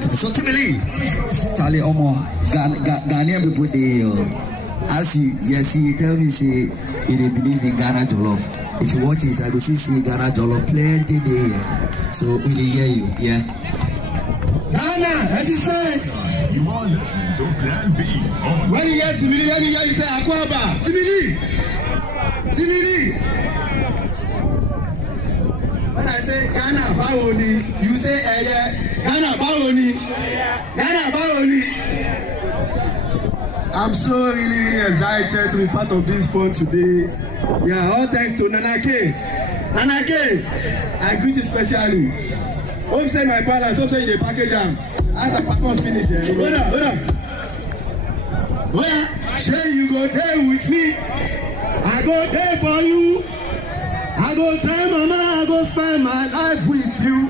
So Timi, Charlie Omo, Ghanaian people they as you see, tell me say they believe in Ghana Jollof. If you watch this, I go see Ghana Jollof plenty there. So we hear you, yeah. Ghana, as you say. You are listening to Plan B. When you hear Timi, when you hear you say Akwaba, Timi. When I say Ghana Bawoni, you say Ghana Bawoni. I'm so really excited to be part of this fun today. Yeah, all thanks to Nana K. I greet you specially. Hope say my balance, hope say the package am. As I perform finish here. Hold on. Well, say you go there with me. I go there for you. I go tell mama, I go spend my life with you.